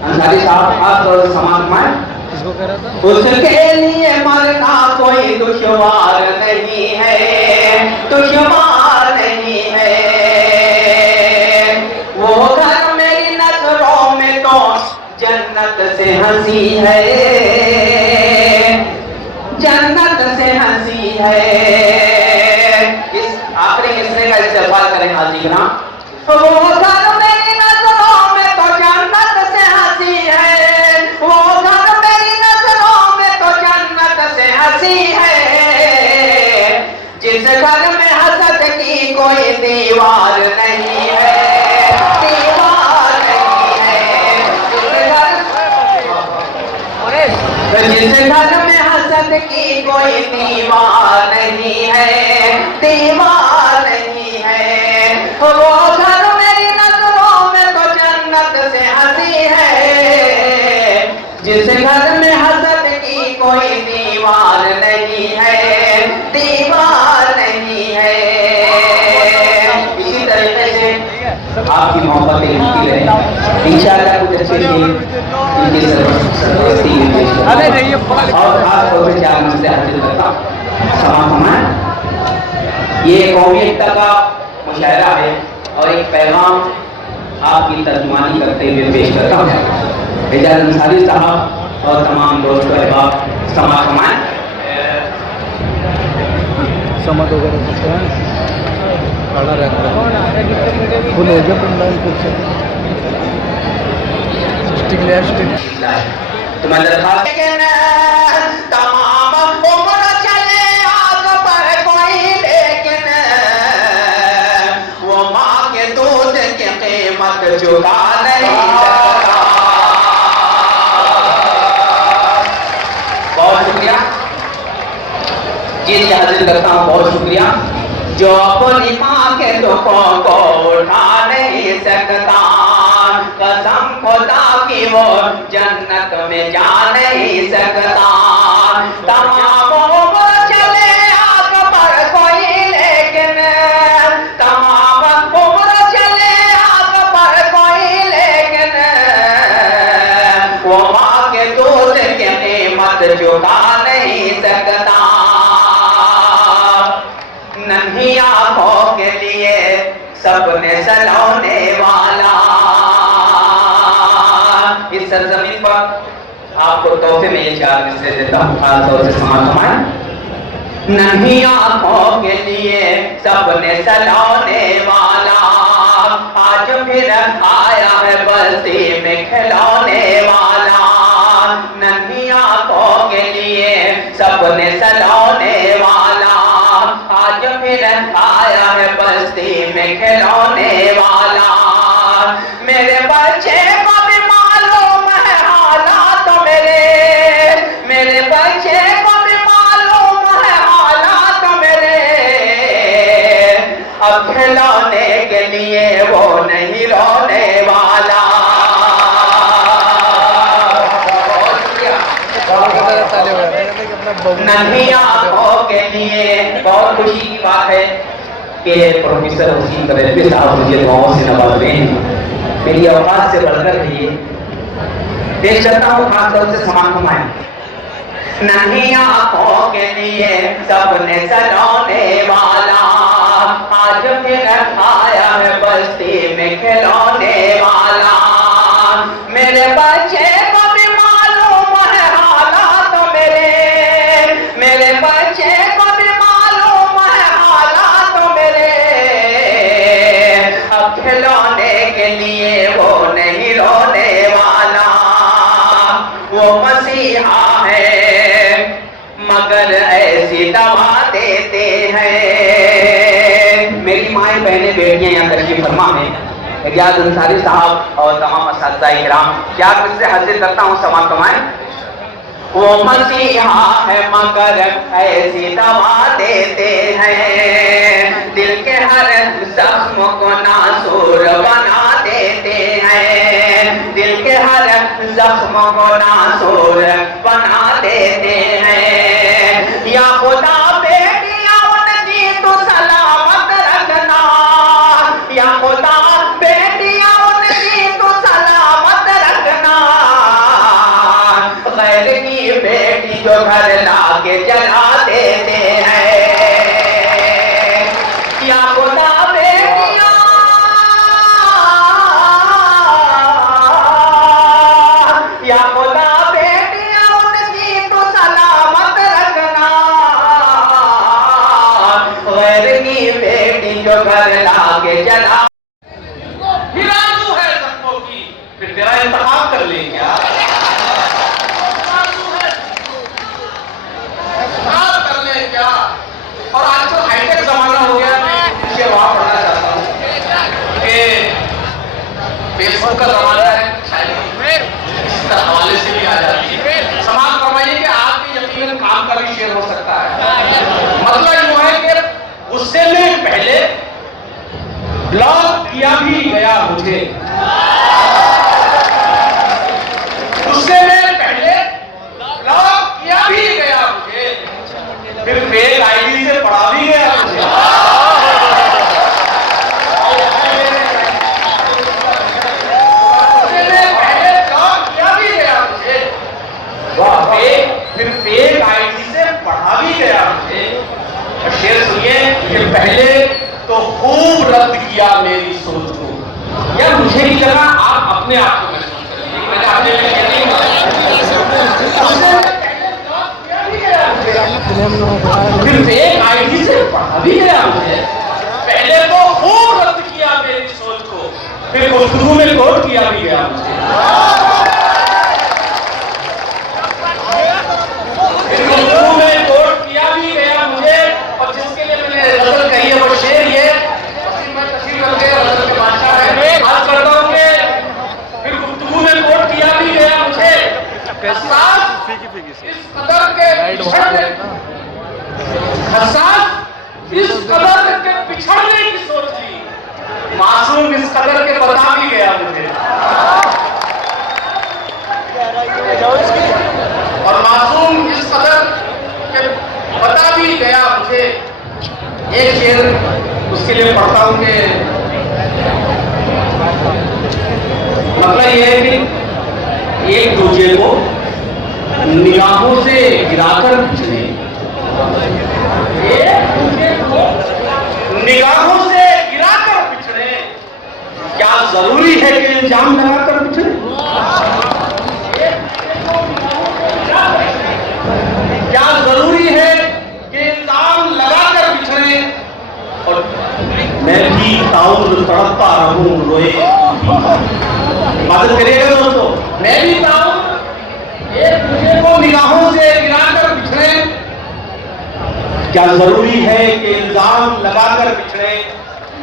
अंसारी साहब खास तौर से समाज में किसको कह रहा था? उसके लिए मरना कोई दुश्वार नहीं है, दुश्वार नहीं है। वो घर मेरी नजरों में तो जन्नत से हंसी है, जन्नत से हंसी है। इस आखिरी हिस्से का इस्तेमाल करें हाजी ना। वो घर मेरी नजरों में तो जन्नत से हंसी है, वो घर मेरी नजरों में तो जन्नत से हंसी है। जिस घर में हसद की कोई दीवार नहीं है, दीवार नहीं है। जिस घर में हसद की कोई दीवार नहीं है, दीवार नहीं है। वो घर मेरी नजरों में तो जन्नत से हंसी है। जिस घर में हसद की कोई दीवार नहीं है, दीवार नहीं है। इसी तरीके से आपकी मोहब्बतें मिलती रहे इंशाअल्लाह। कुछ अच्छे अरे नहीं, ये और खास तौर से चार मसले हासिल करता समापन। ये कौमियत का मुशायरा है और एक पैगाम आपकी तर्जुमानी करते हुए पेश करता हूँ। एजाज अंसारी साहब और तमाम दोस्तों अहबाब समापन। समझ वगैरह करते हैं, खड़ा रहता है फुल हो गया पंडाल कुछ स्टिक ले स्टिक तो मैं दरखास्त तमाम उम्र चले आग पर कोई, लेकिन वो माँ के दूध की कीमत चुका नहीं सकता। बहुत शुक्रिया जी, हाजिर करता हूँ। बहुत शुक्रिया। जो अपनी माँ के दुखों को उठा नहीं सकता, कसम खुदा की वो जन्नत में जा नहीं सकता। तमाम उम्र चले आग पर कोई, लेकिन तमाम उम्र चले आग पर कोई, लेकिन वो माँ के दूध की कीमत चुका नहीं सकता। नन्ही आंखों के लिए सबने सलौने वाला, इस सरजमीन पर आपको तोहफे में ये चार मिसरे देता हूँ, खास तौर से समाज। नन्ही आंखों के लिए सबने सलौने वाला, आज फिर आया है बस्ती में खिलौने वाला। नन्ही आंखों के लिए सबने सलौने वाला, आज फिर आया है बस्ती में खिलौने वाला। मेरे बच्चे को भी मालूम है हालात मेरे बच्चे को भी मालूम है हालात मेरे। अब खिलौने के लिए वो नहीं रोने वाला। नन्ही आंखों के लिए बहुत खुशी की बात है कि प्रोफेसर हुसैन करेबी साहब मुझे दुआओं से नवाज रहे हैं। मेरी औकात से बढ़कर रहिए। देख सकता हूँ खास तौर से समान कमाए। नन्ही आंखों के लिए सबने सलौने वाला, आज फिर आया है बस्ती में खिलौने वाला। मेरे बच्चे को भी मालूम है हालात मेरे बच्चे को भी मालूम है हालात मेरे। अब खिलौने के लिए वो नहीं रोने वाला। वो मसीहा है मगर ऐसी दवा देते हैं। मेरी माएँ बहनें बेटियां यहाँ तशरीफ फरमा है। एजाज अंसारी साहब और तमाम असातिज़ा इकराम, क्या मुझसे हासिल करता हूँ समा कमाएं। वो मसीहा है मगर ऐसी दवा देते हैं, दिल के हर जख्म को नासूर बना देते हैं। दिल के हर जख्म को नासूर बना देते हैं। या खुदा बेटियां उनकी तो सलामत रखना, या खुदा बेटियां उनकी तो सलामत रखना। या ना फिर आंसू है जख्मों की, फिर तेरा इंतखाब कर ले क्या? आंसू है, इंतखाब कर ले क्या? और आज तो हाईटेक जमाना हो गया, मैं इसे वहां पढ़ना चाहता हूँ कि फेसबुक का जमाना है, इस हवाले से भी आ जाती है। समाज फरमाइए कि आपके यकीनन काम का भी शेयर हो सकता है। मतलब यूं है कि उससे में पहले ब्लॉक किया भी गया मुझे, उससे में पहले ब्लॉक किया भी गया मुझे, फिर फेक आईडी से पढ़ा भी गया मुझे। फिर फेक आईडी से पढ़ा भी गया मुझे। और शेर सुनिए कि पहले तो खूब रद्द किया मेरी सोच को। यार मुझे नहीं लगा आप अपने आप को महसूस कर लीजिए, मैंने आपने नहीं फिर फेक आईडी से पढ़ा भी गया मुझे। पहले तो खूब रद्द किया मेरी सोच को, फिर गुफ्तगू में कोट किया भी गया मुझे। इस कदर के पिछड़ने की सोच ली, मासूम इस कदर के बता भी गया मुझे। और मासूम इस कदर के बता भी गया मुझे। एक शेर उसके लिए पढ़ता हूं कि मतलब यह है कि एक दूसरे को निगाहों से गिराकर पिछड़े, एक दूसरे को निगाहों से गिराकर पिछड़े, क्या जरूरी है कि इल्जाम लगाकर पिछड़े? क्या जरूरी है कि इल्जाम लगाकर पिछड़े? और मैं भी ताउल तड़पता रहूं रोए। मदद करिएगा दोस्तों, मैं भी ताउल एक दूसरे को निगाहों से गिराकर पिछड़े, क्या जरूरी है कि इल्जाम लगाकर पिछड़े?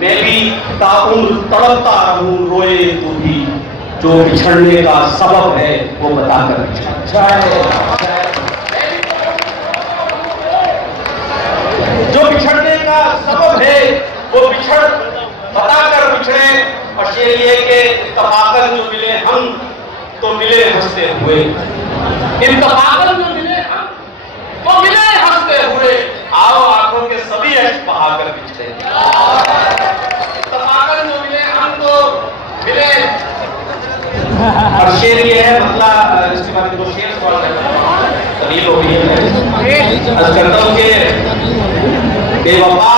मैं भी ताउल तड़पता रहूं रोए तू भी, जो बिछड़ने का सबब है वो बताकर पिछड़े। जो बिछड़ने का सबब है वो बताकर बिछड़े। और शेर ये के इत्तफाकन जो मिले हम तो मिले हंसते हुए, इत्तफाकन जो मिले हम तो मिले हंसते हुए, आओ आंखों के सभी अश्क बहाकर बिछड़े। इत्तफाकन जो मिले हम तो मिले। और शेर ये है, मतलब इसके बाद दो शेर सवाल तकलीफ हो गई है। अर्ज करता हूं कि बेवफा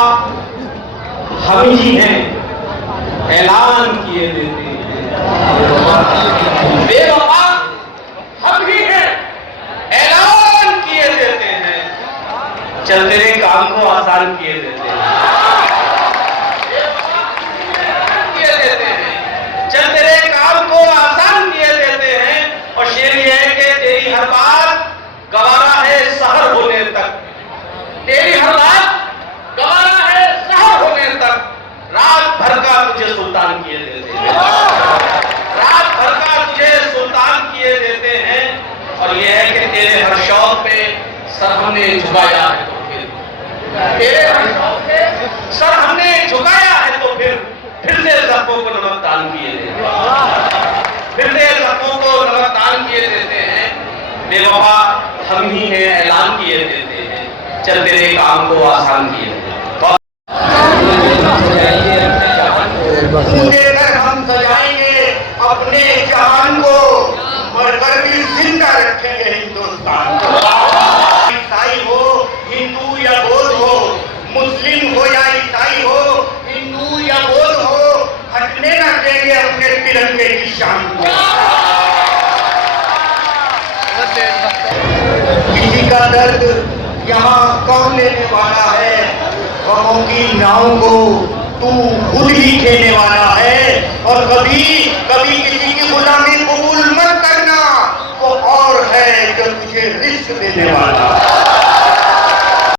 हम ही हैं, ऐलान किए देते हैं। बेवफा हम ही हैं, ऐलान किए देते हैं, चल तेरे काम को आसान किए देते हैं। किए देते हैं, चल तेरे काम को आसान किए देते हैं। और शेर ये है कि तेरी हर बात गवारा है सहर होने तक, तेरी हर बात गवारा है सहर होने तक, रात भर का तुझे सुल्तान किए देते हैं, रात भर का तुझे सुल्तान किए देते हैं। और यह है कि तेरे हर शौक पे सर हमने झुकाया है तो फिर, तेरे हर शौक पे सर हमने झुकाया है तो फिर से जख्मों को नमक दान किए देते हैं, फिर से जख्मों को नमक दान किए देते हैं। बेवफा हम ही हैं, ऐलान किए देते हैं, चल तेरे काम को आसान किए देते हैं। हम सजाएंगे अपने जहान को, मरकर भी जिंदा रखेंगे हिंदुस्तान को। ईसाई हो, हिंदू या बौद्ध हो, मुस्लिम हो या ईसाई हो, हिंदू या बौद्ध हो, हटने न देंगे अपने तिरंगे की शान को। किसी का दर्द यहाँ कौन लेने वाला है, गमों की नाव को तू खुद ही खेलने वाला है और कभी कभी किसी की गुलामी कबूल मत करना, वो और है जो तुझे रिस्क देने वाला।